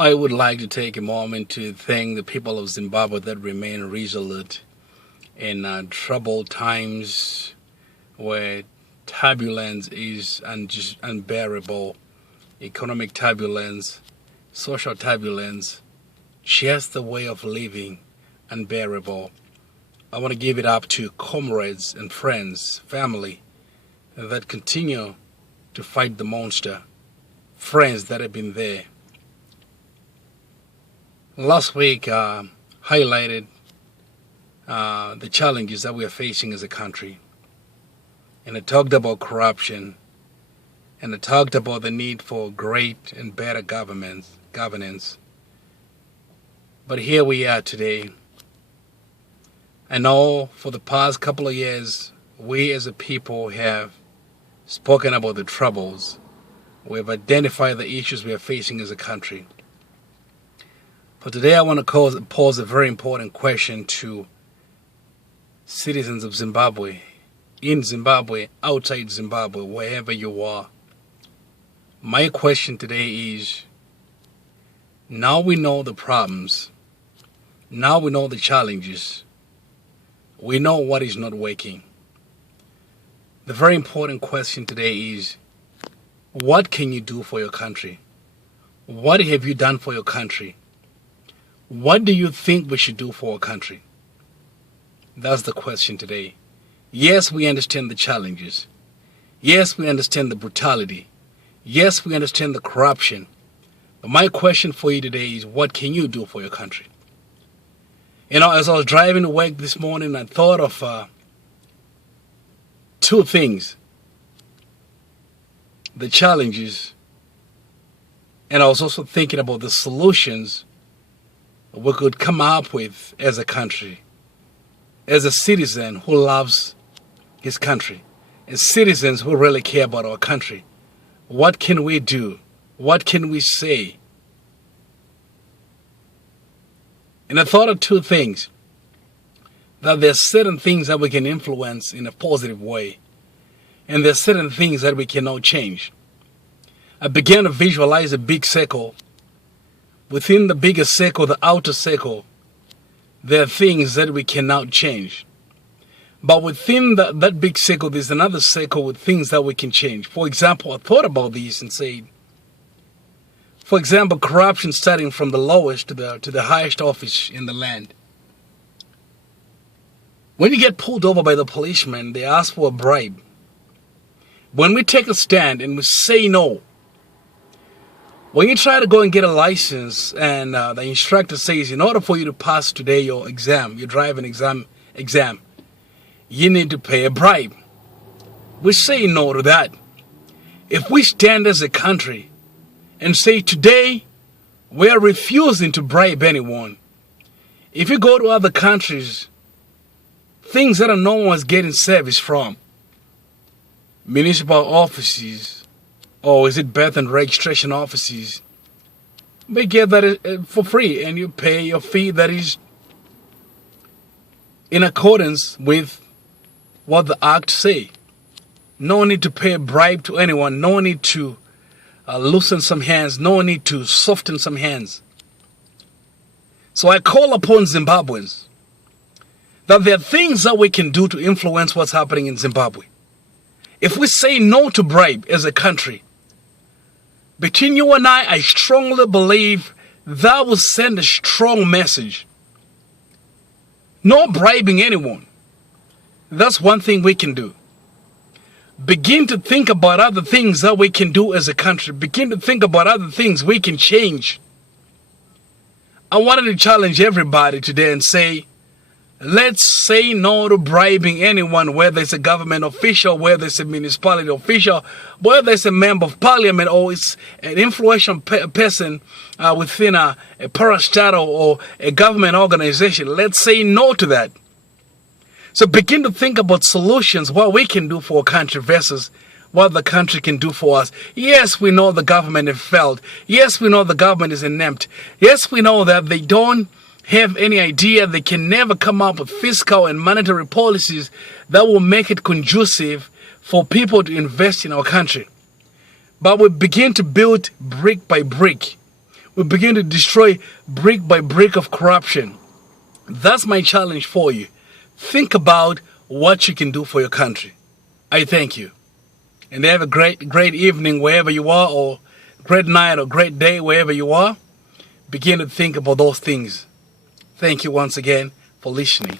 I would like to take a moment to thank the people of Zimbabwe that remain resolute in troubled times where turbulence is just unbearable, economic turbulence, social turbulence, just the way of living unbearable. I want to give it up to comrades and friends, family that continue to fight the monster, friends that have been there. Last week highlighted the challenges that we are facing as a country. And it talked about corruption. And it talked about the need for great and better governance. But here we are today. I know for the past couple of years, we as a people have spoken about the troubles. We have identified the issues we are facing as a country. But today I want to pose a very important question to citizens of Zimbabwe, in Zimbabwe, outside Zimbabwe, wherever you are. My question today is, now we know the problems, now we know the challenges, we know what is not working. The very important question today is, what can you do for your country? What have you done for your country? What do you think we should do for our country? That's the question today. Yes, we understand the challenges. Yes, we understand the brutality. Yes, we understand the corruption. But my question for you today is, what can you do for your country? As I was driving to work this morning, I thought of two things. The challenges, and I was also thinking about the solutions we could come up with as a country, as a citizen who loves his country, as citizens who really care about our country. What can we do? What can we say? And I thought of two things. That there are certain things that we can influence in a positive way, and there are certain things that we cannot change. I began to visualize a big circle. Within the bigger circle, the outer circle, there are things that we cannot change. But within that big circle, there's another circle with things that we can change. For example, I thought about these and said, for example, corruption starting from the lowest to the highest office in the land. When you get pulled over by the policeman, they ask for a bribe. When we take a stand and we say no, when you try to go and get a license and the instructor says, in order for you to pass today your exam, your driving exam, you need to pay a bribe. We say no to that. If we stand as a country and say today we are refusing to bribe anyone, if you go to other countries, things that no one's getting service from, municipal offices, or is it birth and registration offices, we get that for free, and you pay your fee that is in accordance with what the act say. No need to pay a bribe to anyone. No need to loosen some hands. No need to soften some hands. So I call upon Zimbabweans that there are things that we can do to influence what's happening in Zimbabwe. If we say no to bribe as a country, between you and I strongly believe that will send a strong message. No bribing anyone. That's one thing we can do. Begin to think about other things that we can do as a country. Begin to think about other things we can change. I wanted to challenge everybody today and say, let's say no to bribing anyone, whether it's a government official, whether it's a municipality official, whether it's a member of parliament, or it's an influential person within a parastatal or a government organization. Let's say no to that. So begin to think about solutions, what we can do for our country versus what the country can do for us. Yes, we know the government has failed. Yes, we know the government is inept. Yes, we know that they don't have any idea. They can never come up with fiscal and monetary policies that will make it conducive for people to invest in our country. But we begin to build brick by brick. We begin to destroy brick by brick of corruption. That's my challenge for you. Think about what you can do for your country. I thank you. And have a great evening wherever you are, or great night or great day wherever you are. Begin to think about those things. Thank you once again for listening.